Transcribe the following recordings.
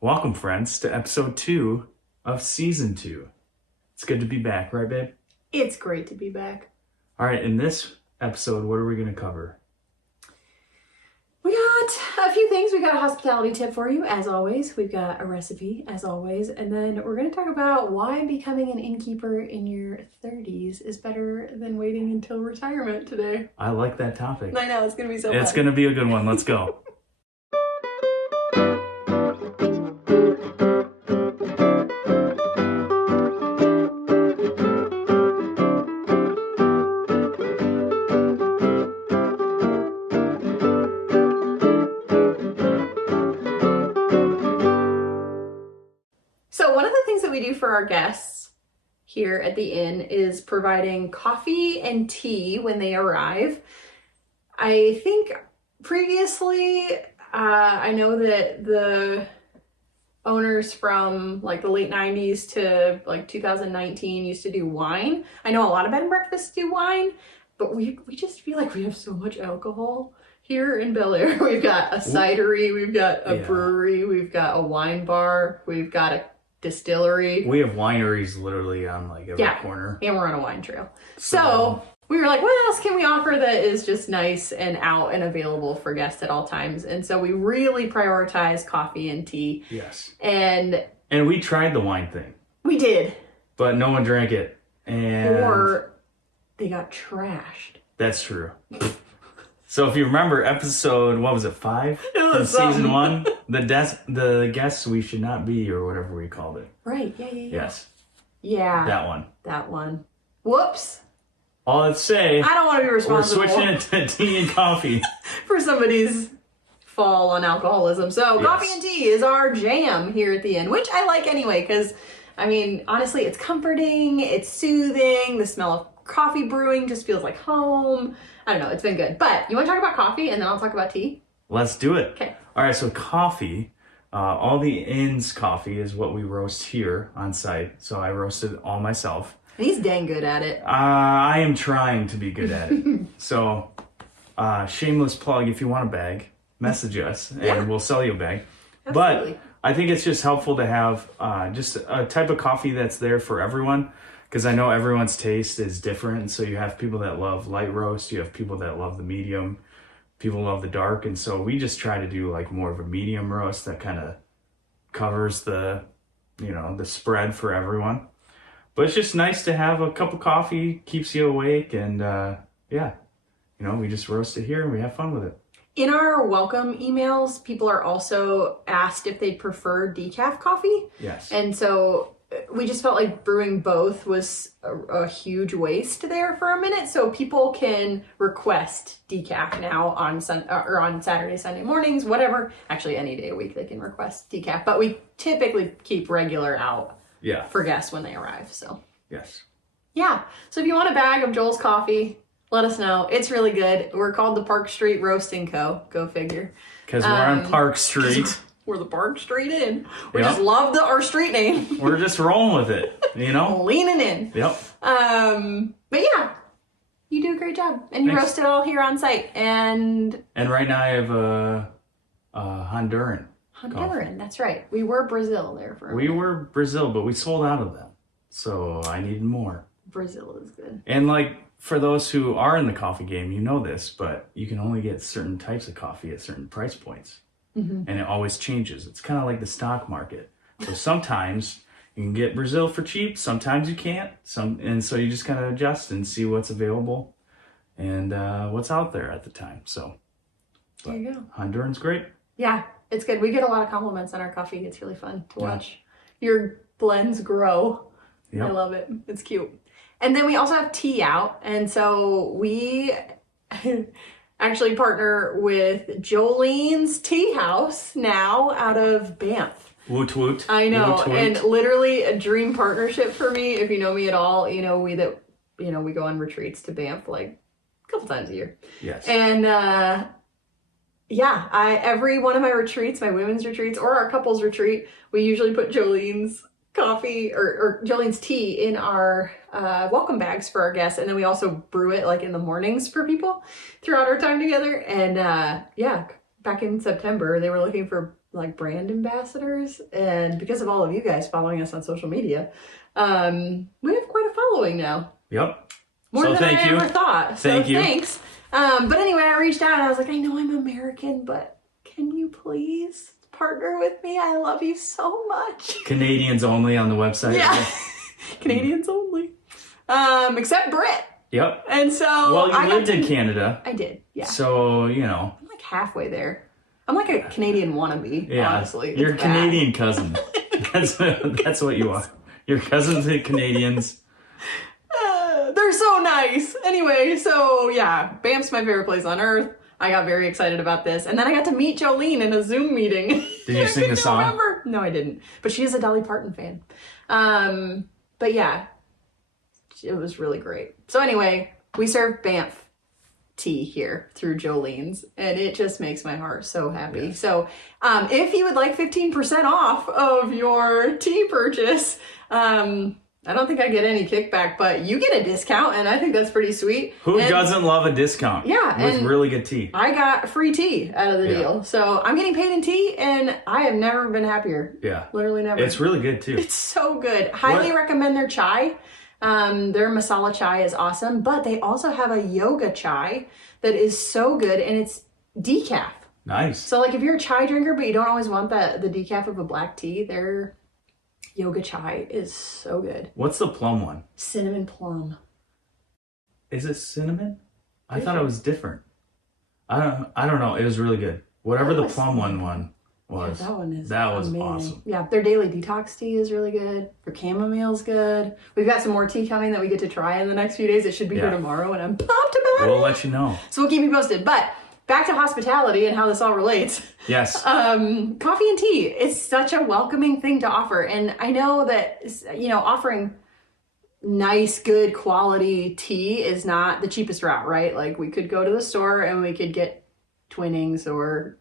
Welcome, friends, to episode 2 of season 2. It's good to be back, right, babe? It's great to be back. All right, in this episode, what are we going to cover? We got a few things. We got a hospitality tip for you, as always. We've got a recipe, as always. And then we're going to talk about why becoming an innkeeper in your 30s is better than waiting until retirement today. I like that topic. I know, it's going to be so fun. It's going to be a good one. Let's go. So one of the things that we do for our guests here at the inn is providing coffee and tea when they arrive. I think previously, I know that the owners from like the late 90s to like 2019 used to do wine. I know a lot of bed and breakfasts do wine, but we just feel like we have so much alcohol here in Bel Air. We've got a cidery, we've got a brewery, we've got a wine bar, we've got a distillery. We have wineries literally on like every corner. And we're on a wine trail. So we were like, what else can we offer that is just nice and out and available for guests at all times? And so we really prioritize coffee and tea. Yes. And we tried the wine thing. We did. But no one drank it. Or they got trashed. That's true. So if you remember episode, what was it, 5? It was season 1? The guests we should not be, or whatever we called it. Right, yeah. Yes. Yeah. That one. Whoops. All I'd say, I don't want to be responsible. We're switching it to tea and coffee. For somebody's fall on alcoholism. So coffee and tea is our jam here at the inn, which I like anyway, because, I mean, honestly, it's comforting, it's soothing, the smell of coffee brewing just feels like home. I don't know, it's been good. But you want to talk about coffee and then I'll talk about tea? Let's do it. Okay. All right, so coffee, all the inn's coffee is what we roast here on site. So I roasted it all myself. And he's dang good at it. I am trying to be good at it. So, shameless plug, if you want a bag, message us and we'll sell you a bag. Absolutely. But I think it's just helpful to have just a type of coffee that's there for everyone. Because I know everyone's taste is different. So you have people that love light roast. You have people that love the medium. People love the dark. And so we just try to do like more of a medium roast that kind of covers the spread for everyone. But it's just nice to have a cup of coffee, keeps you awake. And we just roast it here and we have fun with it. In our welcome emails, people are also asked if they prefer decaf coffee. Yes. And so we just felt like brewing both was a huge waste there for a minute. So people can request decaf now on Saturday, Sunday mornings, whatever. Actually, any day a week they can request decaf. But we typically keep regular out for guests when they arrive. So yes. Yeah. So if you want a bag of Joel's coffee, let us know. It's really good. We're called the Park Street Roasting Co. Go figure. Because we're on Park Street. We're the Park Street Inn. We just love our street name. We're just rolling with it, Leaning in. Yep. But yeah, you do a great job. And you roast it all here on site. And right now I have a Honduran. Honduran, that's right. We were Brazil there for a minute. We were Brazil, but we sold out of them. So I need more. Brazil is good. And like, for those who are in the coffee game, you know this, but you can only get certain types of coffee at certain price points. Mm-hmm. And it always changes. It's kind of like the stock market. So sometimes you can get Brazil for cheap, sometimes you can't. And so you just kind of adjust and see what's available and what's out there at the time. So there you go. Honduran's great. Yeah, it's good. We get a lot of compliments on our coffee. It's really fun to watch your blends grow. Yep. I love it. It's cute. And then we also have tea out. And so we actually partner with Jolene's Tea House now out of Banff. Woot woot. I know. Woot, woot. And literally a dream partnership for me. If you know me at all, we go on retreats to Banff like a couple times a year. Yes. And every one of my retreats, my women's retreats or our couples retreat, we usually put Jolene's coffee or Jolene's tea in our welcome bags for our guests, and then we also brew it like in the mornings for people throughout our time together. And back in September they were looking for like brand ambassadors, and because of all of you guys following us on social media, we have quite a following now. Yep. More than I ever thought. So Thank you. Thanks. But anyway, I reached out and I was like, I know I'm American, but can you please partner with me? I love you so much. Canadians only on the website. Yeah. Canadians only. Except Brit. Yep. And so well, you lived in Canada. I did, yeah. So, you know. I'm like halfway there. I'm like a Canadian wannabe, honestly. You're a Canadian cousin. That's what you are. You're cousins with Canadians. They're so nice. Anyway, so yeah, Banff's my favorite place on earth. I got very excited about this. And then I got to meet Jolene in a Zoom meeting. Did you sing the song? Remember. No, I didn't. But she is a Dolly Parton fan. But yeah, it was really great. So anyway, we serve Banff tea here through Jolene's, and it just makes my heart so happy. Yes. So if you would like 15% off of your tea purchase, I don't think I get any kickback, but you get a discount, and I think that's pretty sweet. Who doesn't love a discount? Yeah. With really good tea. I got free tea out of the deal. So I'm getting paid in tea, and I have never been happier. Yeah. Literally never. It's really good, too. It's so good. Highly recommend their chai. Their masala chai is awesome, but they also have a yoga chai that is so good, and it's decaf. Nice. So like if you're a chai drinker, but you don't always want the decaf of a black tea, their yoga chai is so good. What's the plum one? Cinnamon plum. Is it cinnamon? I thought it was different. I don't know. It was really good. Whatever the plum one was. Yeah, that was amazing. awesome. Yeah, their daily detox tea is really good. Their chamomile's good. We've got some more tea coming that we get to try in the next few days. It should be here tomorrow, and I'm pumped about it. We'll let you know. So we'll keep you posted. But back to hospitality and how this all relates. Yes. Coffee and tea is such a welcoming thing to offer. And I know that, offering nice, good quality tea is not the cheapest route, right? Like we could go to the store and we could get Twinings or,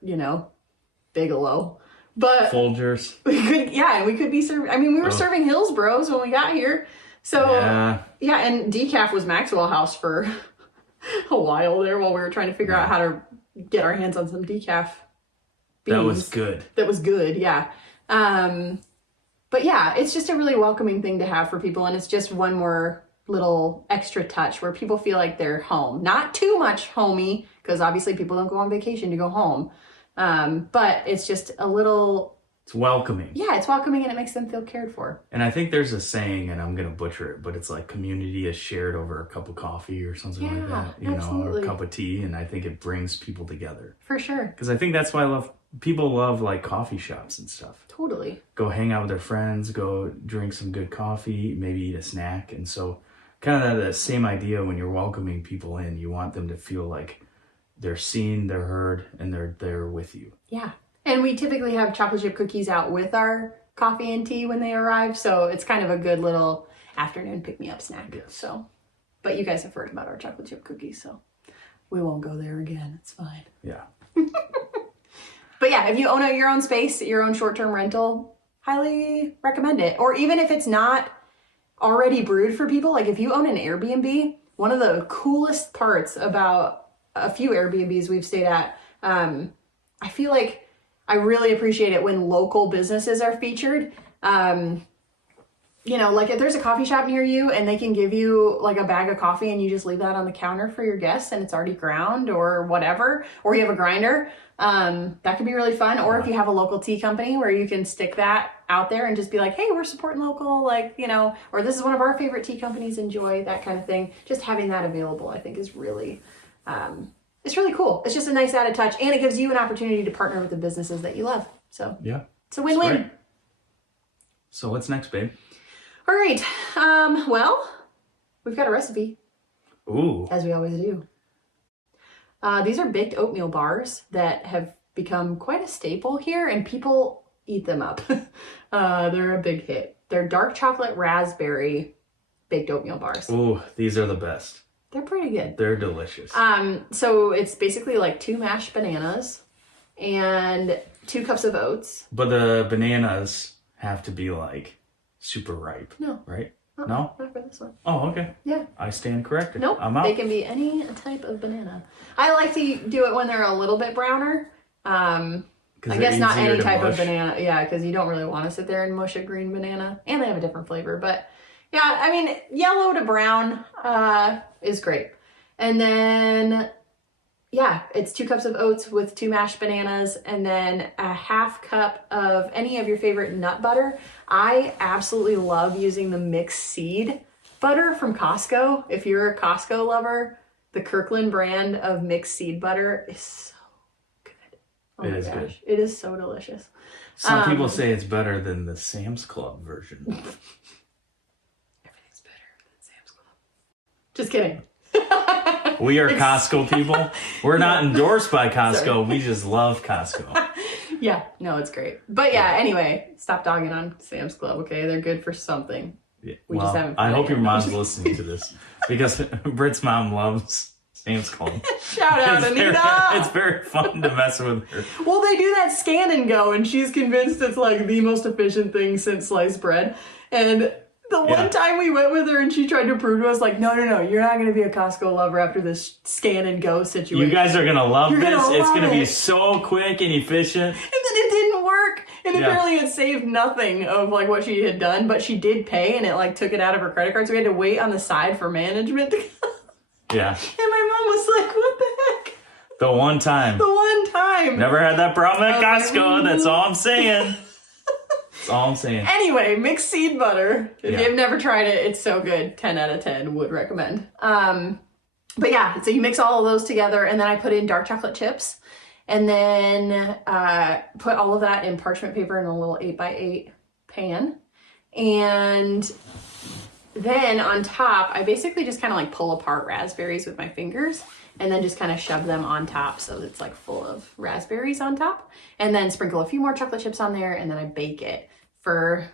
Bigelow. But Folgers. We could be serving, we were serving Hillsboroughs when we got here. So, and decaf was Maxwell House for a while there while we were trying to figure out how to get our hands on some decaf beans. That was good, yeah. But yeah, it's just a really welcoming thing to have for people, and it's just one more little extra touch where people feel like they're home. Not too much homey, because obviously people don't go on vacation to go home. But it's just a little... It's welcoming. Yeah, it's welcoming, and it makes them feel cared for. And I think there's a saying, and I'm going to butcher it, but it's like community is shared over a cup of coffee or something like that, or a cup of tea. And I think it brings people together. For sure. Because I think that's why people love like coffee shops and stuff. Totally. Go hang out with their friends, go drink some good coffee, maybe eat a snack. And so kind of the same idea when you're welcoming people in, you want them to feel like they're seen, they're heard, and they're there with you. Yeah. And we typically have chocolate chip cookies out with our coffee and tea when they arrive. So it's kind of a good little afternoon pick-me-up snack. Yes. So, but you guys have heard about our chocolate chip cookies, so we won't go there again. It's fine. Yeah. But yeah, if you own your own space, your own short-term rental, highly recommend it. Or even if it's not already brewed for people, like if you own an Airbnb, one of the coolest parts about a few Airbnbs we've stayed at, I feel like I really appreciate it when local businesses are featured. Like if there's a coffee shop near you and they can give you like a bag of coffee and you just leave that on the counter for your guests and it's already ground or whatever, or you have a grinder, that could be really fun. Or if you have a local tea company where you can stick that out there and just be like, hey, we're supporting local, or this is one of our favorite tea companies, enjoy, that kind of thing. Just having that available, I think is really, it's really cool. It's just a nice added touch, and it gives you an opportunity to partner with the businesses that you love. So yeah, it's a win-win. So what's next, babe? All right. Well, we've got a recipe. Ooh. As we always do. These are baked oatmeal bars that have become quite a staple here, and people eat them up. They're a big hit. They're dark chocolate raspberry baked oatmeal bars. Ooh, these are the best. They're pretty good. They're delicious. So it's basically like 2 mashed bananas and 2 cups of oats. But the bananas have to be like super ripe. No. Right? No? No? Not for this one. Oh, okay. Yeah. I stand corrected. Nope. I'm out. They can be any type of banana. I like to do it when they're a little bit browner. I guess not any type of banana. Yeah, because you don't really want to sit there and mush a green banana. And they have a different flavor. But yeah, I mean, yellow to brown is great. And then, yeah, it's 2 cups of oats with 2 mashed bananas and then a half cup of any of your favorite nut butter. I absolutely love using the mixed seed butter from Costco. If you're a Costco lover, the Kirkland brand of mixed seed butter is so good. Oh my gosh. Good. It is so delicious. Some people say it's better than the Sam's Club version. Everything's better than Sam's Club. Just kidding. We are Costco people. We're not endorsed by Costco. Sorry. We just love Costco. Yeah, no, it's great. But yeah, anyway, stop dogging on Sam's Club, okay? They're good for something. Yeah. I hope your mom's listening to this because Britt's mom loves Sam's Club. Shout out, Anita! It's very fun to mess with her. Well, they do that scan and go, and she's convinced it's like the most efficient thing since sliced bread. And the one time we went with her and she tried to prove to us, like, no, you're not going to be a Costco lover after this scan and go situation. You guys are going to love this. It's going to be so quick and efficient. And then it didn't work. And apparently it saved nothing of like what she had done, but she did pay and it like took it out of her credit card. So we had to wait on the side for management to come. Yeah. And my mom was like, what the heck? The one time. Never had that problem at Costco. That's all I'm saying. That's all I'm saying. Anyway, mixed seed butter. If you've never tried it, it's so good. 10 out of 10 would recommend. But yeah, so you mix all of those together and then I put in dark chocolate chips and then put all of that in parchment paper in a little 8x8 pan. And then on top, I basically just kind of like pull apart raspberries with my fingers and then just kind of shove them on top so it's like full of raspberries on top. And then sprinkle a few more chocolate chips on there and then I bake it for,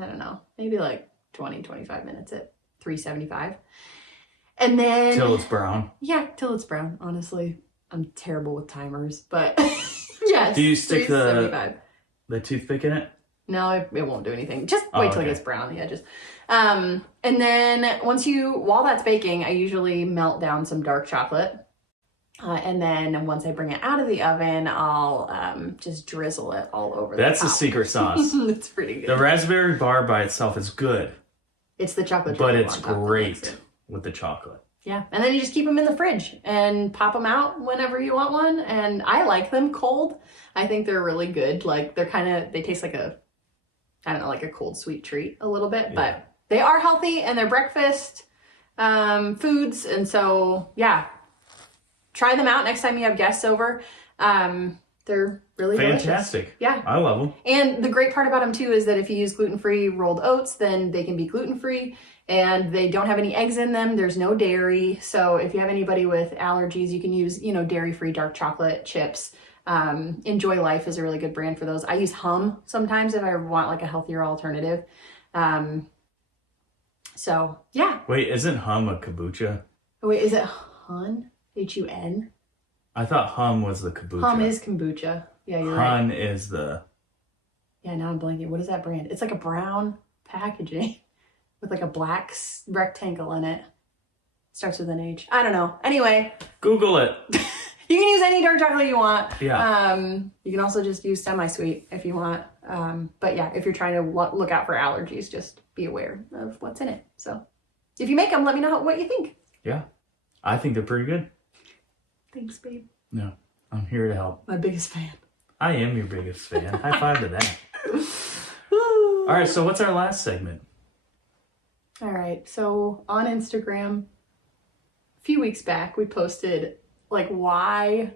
I don't know, maybe like 20-25 minutes at 375. And then... Till it's brown. Yeah, till it's brown, honestly. I'm terrible with timers, but yes. Do you stick the toothpick in it? No, it won't do anything. Just wait till it gets brown on the edges. And then while that's baking, I usually melt down some dark chocolate. And then once I bring it out of the oven, I'll just drizzle it all over the top. That's a secret sauce. It's pretty good. The raspberry bar by itself is good. It's the chocolate. But it's great with the chocolate. Yeah, and then you just keep them in the fridge and pop them out whenever you want one. And I like them cold. I think they're really good. Like they taste like like a cold sweet treat a little bit, but they are healthy and they're breakfast foods. And so, yeah, try them out next time you have guests over. They're really fantastic. Delicious. Yeah. I love them. And the great part about them too is that if you use gluten-free rolled oats, then they can be gluten-free and they don't have any eggs in them. There's no dairy. So if you have anybody with allergies, you can use, dairy-free dark chocolate chips. Enjoy Life is a really good brand for those. I use Hum sometimes if I want like a healthier alternative. So yeah. Wait, isn't Hum a kombucha? Wait, is it Hun? Hun? I thought Hum was the kombucha. Hum is kombucha. Yeah, you're right. Hun is the... Yeah, now I'm blanking. What is that brand? It's like a brown packaging with like a black rectangle in it. Starts with an H. I don't know. Anyway. Google it. You can use any dark chocolate you want. Yeah. You can also just use semi-sweet if you want. But yeah, if you're trying to look out for allergies, just be aware of what's in it. So if you make them, let me know what you think. Yeah. I think they're pretty good. Thanks, babe. No, I'm here to help. My biggest fan. I am your biggest fan. High five to that. All right, so what's our last segment? All right, so on Instagram, a few weeks back, we posted like why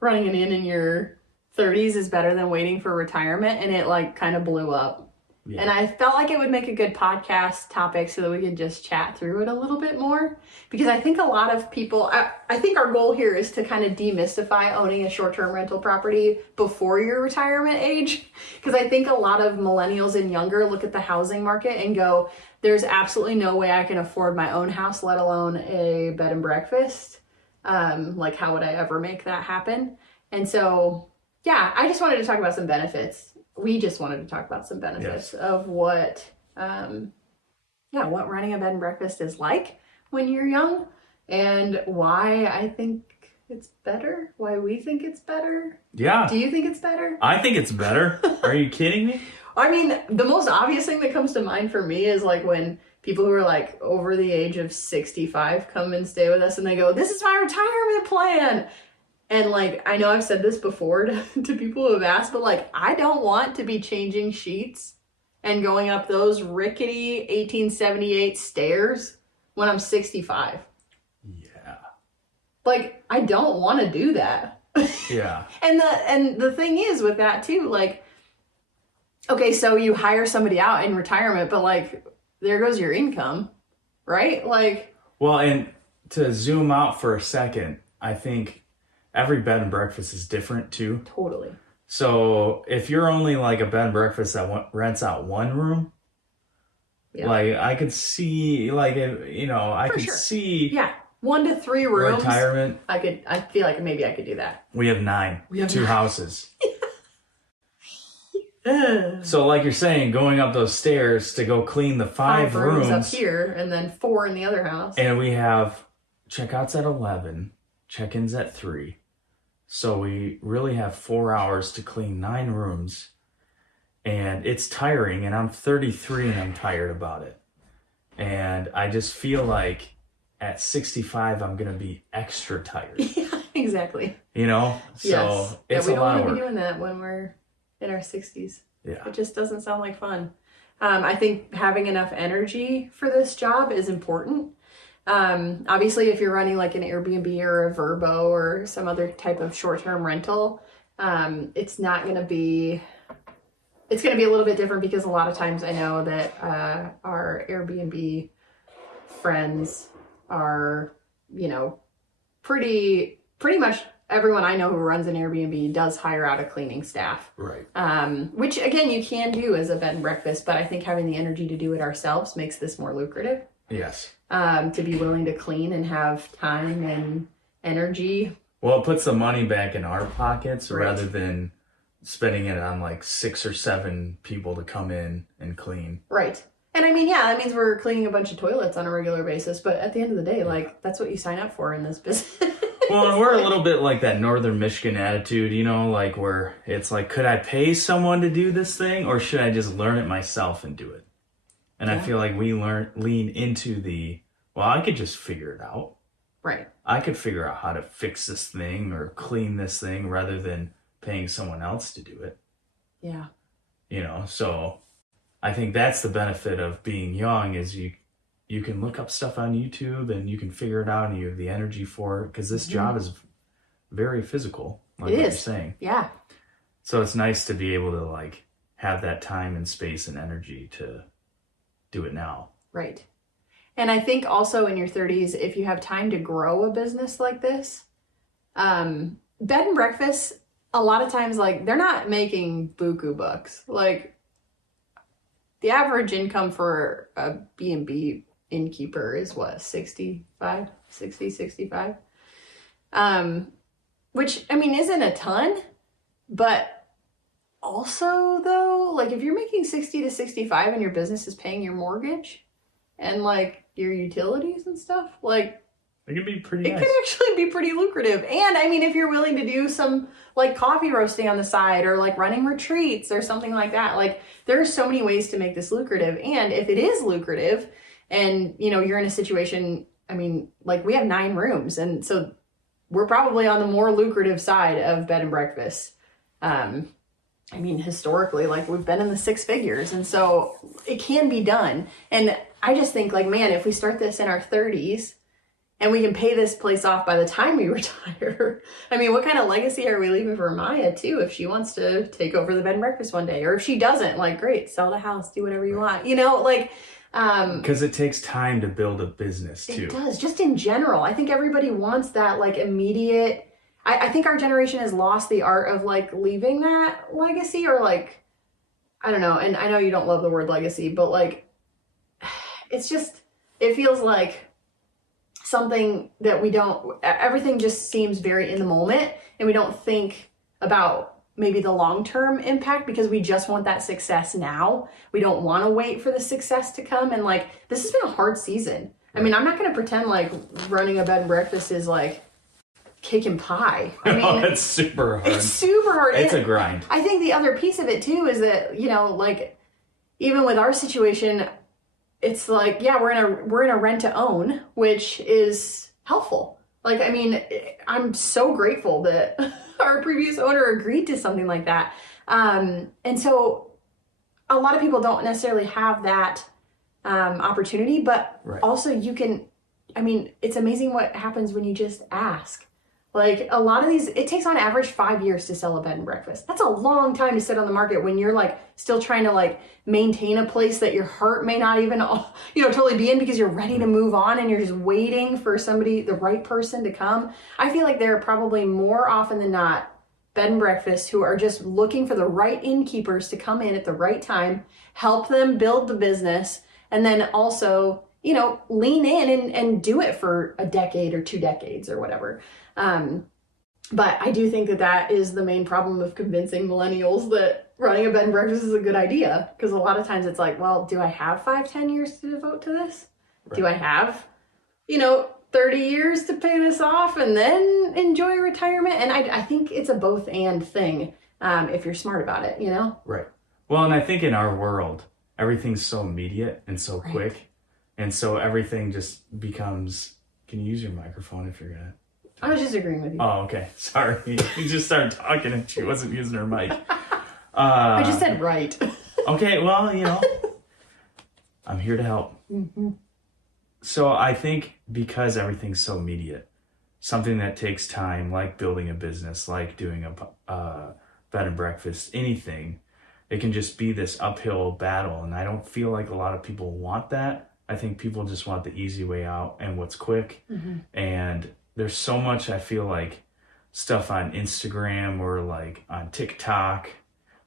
running an inn in your 30s is better than waiting for retirement, and it like kind of blew up. Yeah. And I felt like it would make a good podcast topic so that we could just chat through it a little bit more. Because I think a lot of people, I think our goal here is to kind of demystify owning a short-term rental property before your retirement age. Because I think a lot of millennials and younger look at the housing market and go, there's absolutely no way I can afford my own house, let alone a bed and breakfast. Like, how would I ever make that happen? And so, yeah, I just wanted to talk about some benefits. We just wanted to talk about some benefits of what running a bed and breakfast is like when you're young and why I think it's better? Why we think it's better? Yeah. Do you think it's better? I think it's better. Are you kidding me? I mean, the most obvious thing that comes to mind for me is like when people who are like over the age of 65 come and stay with us and they go, this is my retirement plan. And like, I know I've said this before to people who have asked, but like, I don't want to be changing sheets and going up those rickety 1878 stairs when I'm 65. Yeah. Like, I don't want to do that. Yeah. And the thing is with that too, like, okay, so you hire somebody out in retirement, but like, there goes your income, right? Like, well, and to zoom out for a second, I think every bed and breakfast is different too. Totally. So if you're only like a bed and breakfast that rents out one room, like I could see, like, you know, I could see. Yeah. 1 to 3 rooms. Retirement. I feel like maybe I could do that. We have 9. We have 2 houses. So like you're saying, going up those stairs to go clean the 5 rooms up here and then 4 in the other house. And we have checkouts at 11, check-ins at 3. So we really have 4 hours to clean 9 rooms. And it's tiring, and I'm 33 and I'm tired about it. And I just feel like at 65 I'm going to be extra tired. Yeah, exactly. You know? So it's we a lot of don't want to work. be doing that when we're in our 60s. Yeah. It just doesn't sound like fun. I think having enough energy for this job is important. Obviously, if you're running like an Airbnb or a Vrbo or some other type of short-term rental, it's going to be a little bit different because a lot of times I know that our Airbnb friends are, you know, pretty much everyone I know who runs an Airbnb does hire out a cleaning staff. Right. Which again, you can do as a bed and breakfast, but I think having the energy to do it ourselves makes this more lucrative. Yes. To be willing to clean and have time and energy. Well, it puts the money back in our pockets Right. rather than spending it on like 6 or 7 people to come in and clean. Right. And I mean, yeah, that means we're cleaning a bunch of toilets on a regular basis, but at the end of the day, like, that's what you sign up for in this business. Well, and we're a little bit like that Northern Michigan attitude, you know, like where it's like, could I pay someone to do this thing or should I just learn it myself and do it? And I feel like we lean into well, I could just figure it out. Right. I could figure out how to fix this thing or clean this thing rather than paying someone else to do it. Yeah. You know, so I think that's the benefit of being young is you can look up stuff on YouTube and you can figure it out and you have the energy for it because this job is very physical, like what you're saying. Yeah. So it's nice to be able to like have that time and space and energy to do it now. Right. And I think also in your 30s, if you have time to grow a business like this, bed and breakfast, a lot of times, like, they're not making buku bucks. Like, the average income for a B&B innkeeper is what, 65? Which, I mean, isn't a ton, but also, though, like, if you're making 60 to 65 and your business is paying your mortgage and, like, your utilities and stuff, like, it could be pretty nice. It could actually be pretty lucrative. And, I mean, if you're willing to do some, like, coffee roasting on the side or, like, running retreats or something like that, like, there are so many ways to make this lucrative. And if it is lucrative and, you know, you're in a situation, I mean, like, we have 9 rooms. And so we're probably on the more lucrative side of bed and breakfast. I mean, historically, like, we've been in the 6 figures. And so it can be done. And I just think, like, man, if we start this in our 30s and we can pay this place off by the time we retire, I mean, what kind of legacy are we leaving for Maya, too, if she wants to take over the bed and breakfast one day? Or if she doesn't, like, great, sell the house, do whatever you want. You know, like... because it takes time to build a business, too. It does, just in general. I think everybody wants that, like, immediate... I think our generation has lost the art of, like, leaving that legacy or, like, I don't know. And I know you don't love the word legacy, but, like, it's just, it feels like something that we don't, everything just seems very in the moment and we don't think about maybe the long-term impact because we just want that success now. We don't want to wait for the success to come. And, like, this has been a hard season. I mean, I'm not going to pretend like running a bed and breakfast is, like, cake and pie. I mean, it's super hard. It's super hard. It's a grind. I think the other piece of it too is that, like even with our situation, it's like, yeah, we're in a rent to own, which is helpful. Like, I mean, I'm so grateful that our previous owner agreed to something like that. And so a lot of people don't necessarily have that opportunity, but also you can, I mean, it's amazing what happens when you just ask. Like a lot of these, it takes on average 5 years to sell a bed and breakfast. That's a long time to sit on the market when you're like still trying to like maintain a place that your heart may not even, totally be in because you're ready to move on and you're just waiting for somebody, the right person to come. I feel like there are probably more often than not bed and breakfasts who are just looking for the right innkeepers to come in at the right time, help them build the business, and then also, lean in and do it for a decade or 2 decades or whatever. But I do think that is the main problem of convincing millennials that running a bed and breakfast is a good idea. Because a lot of times it's like, well, do I have 5-10 years to devote to this? Right. Do I have, 30 years to pay this off and then enjoy retirement? And I think it's a both and thing, if you're smart about it, Right. Well, and I think in our world, everything's so immediate and so quick. And so everything just becomes, can you use your microphone if you're gonna? I was just agreeing with you. Oh, okay. Sorry. You just started talking and she wasn't using her mic. I just said right. Okay, well, I'm here to help. Mm-hmm. So I think because everything's so immediate, something that takes time, like building a business, like doing a bed and breakfast, anything, it can just be this uphill battle. And I don't feel like a lot of people want that. I think people just want the easy way out and what's quick. Mm-hmm. And there's so much, I feel like, stuff on Instagram or like on TikTok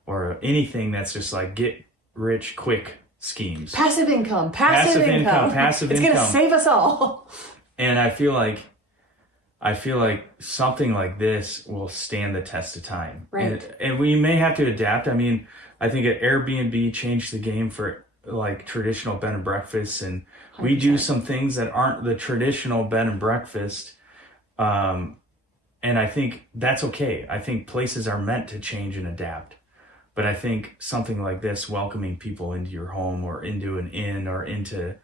or anything that's just like get rich quick schemes. Passive income. Passive it's income. It's going to save us all. And I feel like something like this will stand the test of time. Right. And we may have to adapt. I mean, I think Airbnb changed the game for like traditional bed and breakfasts, and 100%. We do some things that aren't the traditional bed and breakfast. And I think that's okay. I think places are meant to change and adapt. But I think something like this, welcoming people into your home or into an inn or into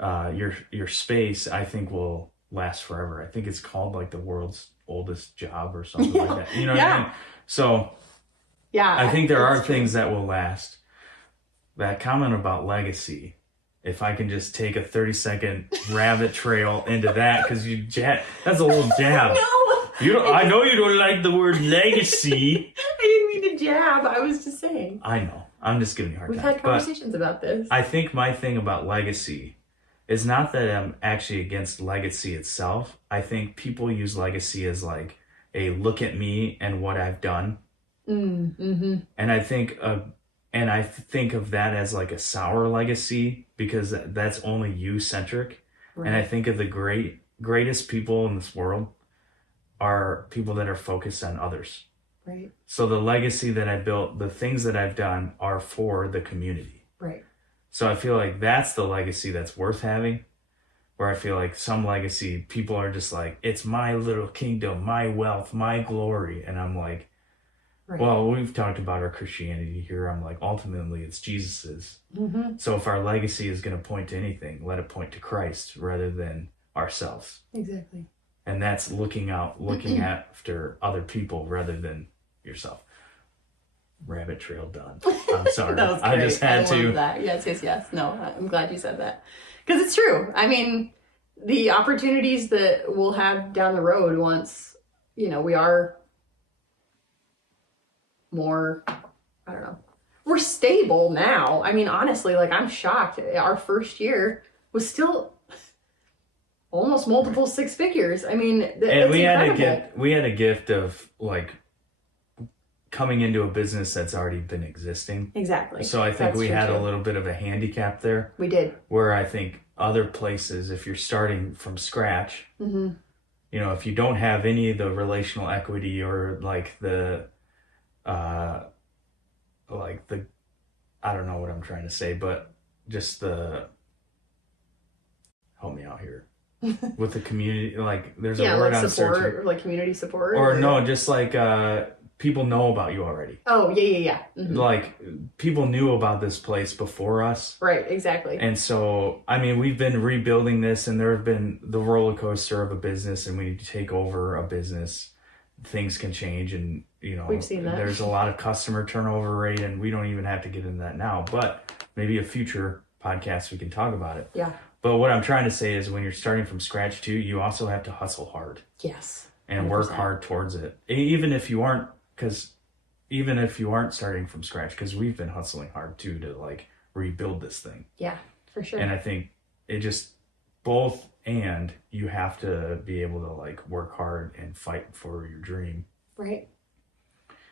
your space, I think will last forever. I think it's called like the world's oldest job or something like that. You know what I mean? So I think there are things that will last. That comment about legacy, if I can just take a 30-second rabbit trail into that, because that's a little jab. No. I know you don't like the word legacy. I didn't mean to jab. I was just saying. I know. I'm just giving you a hard time. We've had conversations about this. I think my thing about legacy is not that I'm actually against legacy itself. I think people use legacy as like a look at me and what I've done. Mm-hmm. And I think of that as like a sour legacy because that's only you centric. Right. And I think of the greatest people in this world are people that are focused on others. Right. So the legacy that I built, the things that I've done are for the community. Right. So I feel like that's the legacy that's worth having. Where I feel like some legacy, people are just like, it's my little kingdom, my wealth, my glory. And I'm like, right. Well, we've talked about our Christianity here. I'm like, ultimately, it's Jesus's. Mm-hmm. So if our legacy is going to point to anything, let it point to Christ rather than ourselves. Exactly. And that's looking after other people rather than yourself. Rabbit trail done. I'm sorry. That was great. I just had to. Love that. Yes. No, I'm glad you said that. Because it's true. I mean, the opportunities that we'll have down the road once, we are more, I don't know, we're stable now. I mean, honestly, like I'm shocked. Our first year was still almost multiple 6 figures. I mean, and we had a gift of like coming into a business that's already been existing. Exactly. So I think we had a little bit of a handicap there. We did. Where I think other places, if you're starting from scratch, mm-hmm. If you don't have any of the relational equity or like the I don't know what I'm trying to say, but just help me out here. with the community. Like there's Yeah, a word like on support, search. or like community support. Or no, just like people know about you already. Oh, yeah. Mm-hmm. Like people knew about this place before us. Right, exactly. And so, I mean, we've been rebuilding this, and there have been the roller coaster of a business, and when you take over a business, things can change, and we've seen that. There's a lot of customer turnover rate, and we don't even have to get into that now, but maybe a future podcast we can talk about it. Yeah. But what I'm trying to say is when you're starting from scratch too, you also have to hustle hard. Yes. And 100%. Work hard towards it. Even if you aren't starting from scratch, because we've been hustling hard too to like rebuild this thing. Yeah, for sure. And I think it just both, and you have to be able to like work hard and fight for your dream. Right.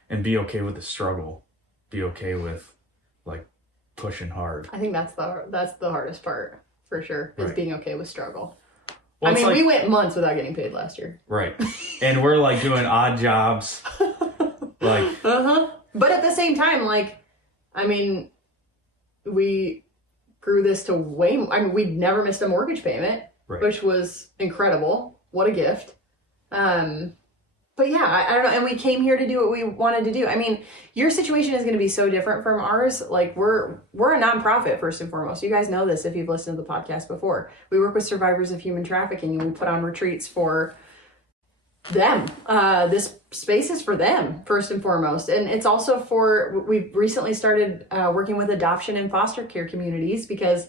And be okay with the struggle. Be okay with like pushing hard. I think that's the hardest part for sure, is being okay with struggle. Well, I mean, we went months without getting paid last year. Right. And we're like doing odd jobs. Like. But at the same time, like, I mean, we grew this to we'd never missed a mortgage payment, which was incredible. What a gift. But yeah, I don't know. And we came here to do what we wanted to do. I mean, your situation is going to be so different from ours. Like we're a nonprofit first and foremost. You guys know this if you've listened to the podcast before. We work with survivors of human trafficking, and we put on retreats for them. This space is for them first and foremost. And it's also we've recently started working with adoption and foster care communities because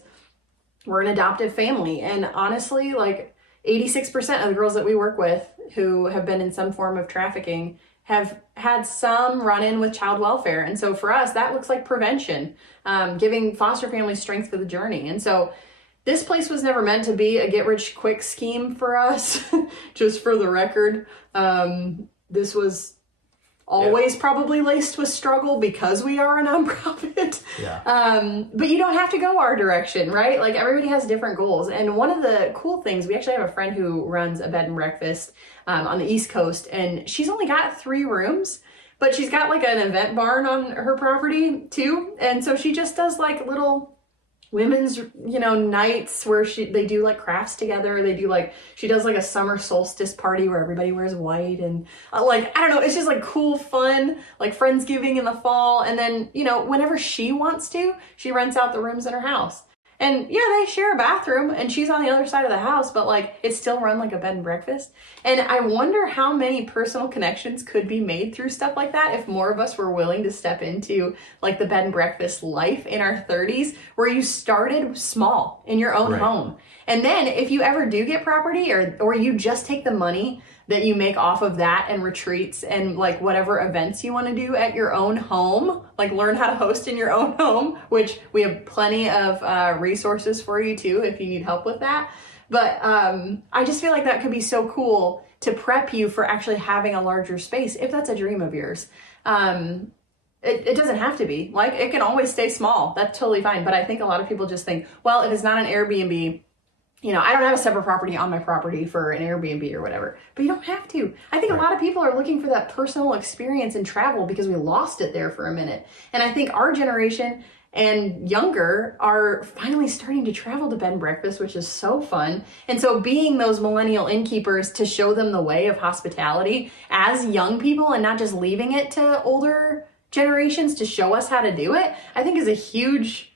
we're an adoptive family. And honestly, like 86% of the girls that we work with who have been in some form of trafficking have had some run-in with child welfare. And so for us, that looks like prevention, giving foster families strength for the journey. And so this place was never meant to be a get-rich-quick scheme for us, just for the record. This was always probably laced with struggle because we are a nonprofit. Yeah. But you don't have to go our direction, right? Like everybody has different goals. And one of the cool things, we actually have a friend who runs a bed and breakfast on the East Coast, and she's only got 3 rooms, but she's got like an event barn on her property too. And so she just does like little women's, nights where they do like crafts together. She does like a summer solstice party where everybody wears white, and I don't know, it's just like cool, fun, like Friendsgiving in the fall. And then, whenever she wants to, she rents out the rooms in her house. And yeah, they share a bathroom, and she's on the other side of the house, but like it's still run like a bed and breakfast. And I wonder how many personal connections could be made through stuff like that if more of us were willing to step into like the bed and breakfast life in our 30s, where you started small in your own home. And then if you ever do get property, or you just take the money that you make off of that and retreats and like whatever events you want to do at your own home, like learn how to host in your own home, which we have plenty of resources for you too if you need help with that. But I just feel like that could be so cool to prep you for actually having a larger space if that's a dream of yours. It doesn't have to be. Like, it can always stay small. That's totally fine. But I think a lot of people just think, well, if it's not an Airbnb, I don't have a separate property on my property for an Airbnb or whatever. But you don't have to. I think a lot of people are looking for that personal experience in travel because we lost it there for a minute. And I think our generation and younger are finally starting to travel to bed and breakfast, which is so fun. And so being those millennial innkeepers to show them the way of hospitality as young people, and not just leaving it to older generations to show us how to do it, I think is a huge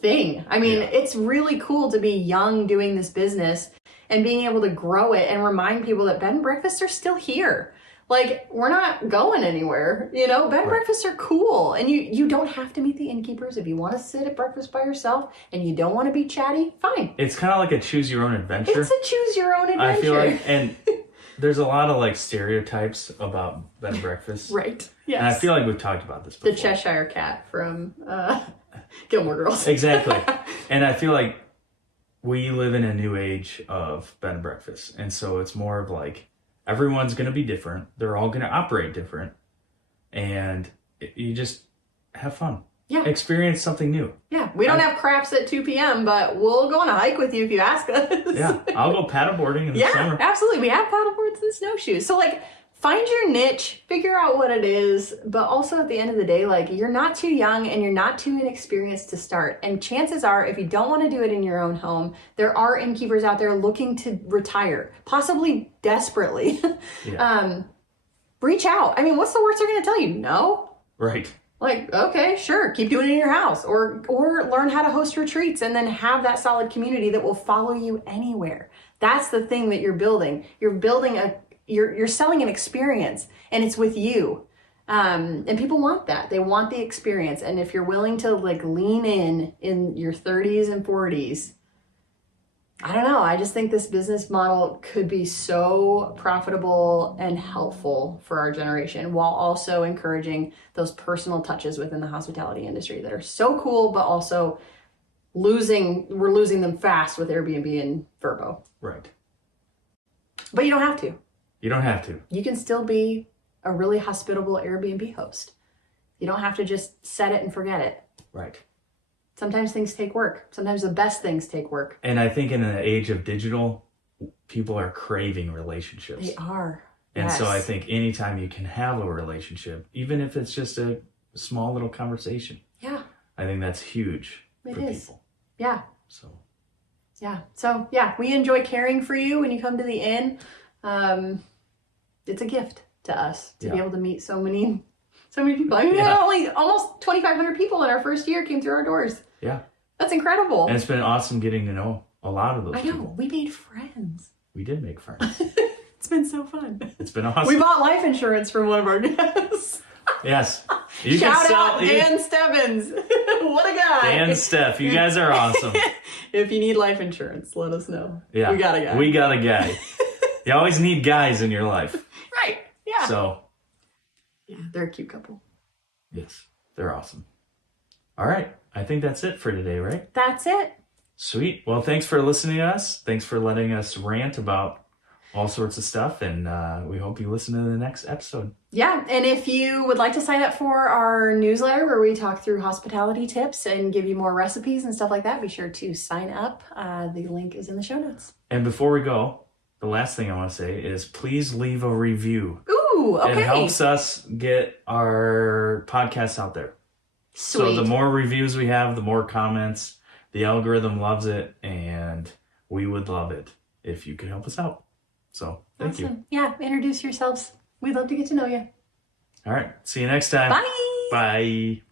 thing. I mean, it's really cool to be young doing this business and being able to grow it and remind people that bed and breakfasts are still here. Like, we're not going anywhere, bed and breakfasts are cool. And you don't have to meet the innkeepers. If you want to sit at breakfast by yourself and you don't want to be chatty, fine. It's kind of like a choose your own adventure. It's a choose your own adventure. I feel like, and there's a lot of like stereotypes about bed and breakfasts. Right. Yes. And I feel like we've talked about this before. The Cheshire Cat from Gilmore Girls. Exactly. And I feel like we live in a new age of bed and breakfast. And so it's more of like, everyone's going to be different. They're all going to operate different. And you just have fun. Yeah. Experience something new. Yeah. We don't have craps at 2 p.m., but we'll go on a hike with you if you ask us. Yeah. I'll go paddleboarding in the summer. Yeah, absolutely. We have paddleboards and snowshoes. So like, find your niche, figure out what it is, but also at the end of the day, like, you're not too young and you're not too inexperienced to start. And chances are, if you don't want to do it in your own home, there are innkeepers out there looking to retire, possibly desperately. Yeah. Reach out. I mean, what's the worst they're going to tell you? No? Right. Like, okay, sure, keep doing it in your house, or learn how to host retreats and then have that solid community that will follow you anywhere. That's the thing that you're building. You're building you're selling an experience, and it's with you. And people want that. They want the experience. And if you're willing to like lean in your 30s and 40s, I don't know. I just think this business model could be so profitable and helpful for our generation, while also encouraging those personal touches within the hospitality industry that are so cool, but also we're losing them fast with Airbnb and Vrbo. Right. But you don't have to. You don't have to. You can still be a really hospitable Airbnb host. You don't have to just set it and forget it. Right. Sometimes things take work. Sometimes the best things take work. And I think in the age of digital, people are craving relationships. They are. And Yes. so I think anytime you can have a relationship, even if it's just a small little conversation, Yeah, I think that's huge it for is. people. Yeah. So So yeah, we enjoy caring for you when you come to the inn. It's a gift to us to be able to meet so many people. I mean, we had only almost 2,500 people in our first year came through our doors. Yeah. That's incredible. And it's been awesome getting to know a lot of those I know. people. We made friends. We did make friends. It's been so fun. It's been awesome. We bought life insurance from one of our guests. Yes. Shout out Dan Stebbins. What a guy. Dan Steph, you guys are awesome. If you need life insurance, let us know. Yeah. We got a guy. We got a guy. You always need guys in your life. Right. Yeah. So. Yeah, they're a cute couple. Yes. They're awesome. All right. I think that's it for today, right? That's it. Sweet. Well, thanks for listening to us. Thanks for letting us rant about all sorts of stuff. And we hope you listen to the next episode. Yeah, and if you would like to sign up for our newsletter where we talk through hospitality tips and give you more recipes and stuff like that, be sure to sign up. The link is in the show notes. And before we go, the last thing I want to say is please leave a review. Ooh, okay. It helps us get our podcast out there. Sweet. So the more reviews we have, the more comments. The algorithm loves it, and we would love it if you could help us out. So thank you. Yeah, introduce yourselves. We'd love to get to know you. All right. See you next time. Bye. Bye.